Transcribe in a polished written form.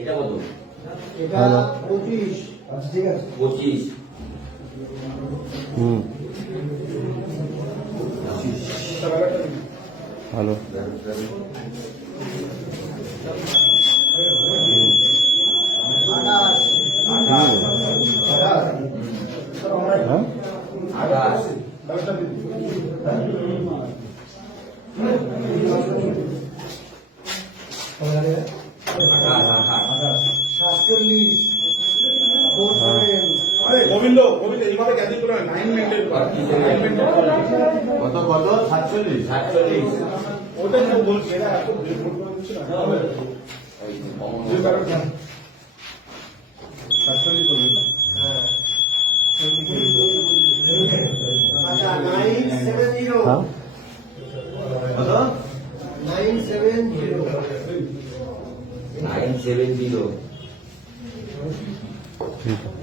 এটা কত? এটা 25। আচ্ছা ঠিক আছে 25। ভালো। গোবিন্দ এইভাবে ক্যান্সেল করে 9 মেইনটেইন কর। কত কত 47 47। ওটাই তো বলছি এরা এত ভুল করে দিচ্ছে না। যে কারণে 47 করবে না। হ্যাঁ আচ্ছা 970 হ্যাঁ কত 970 970। ঠিক আছে।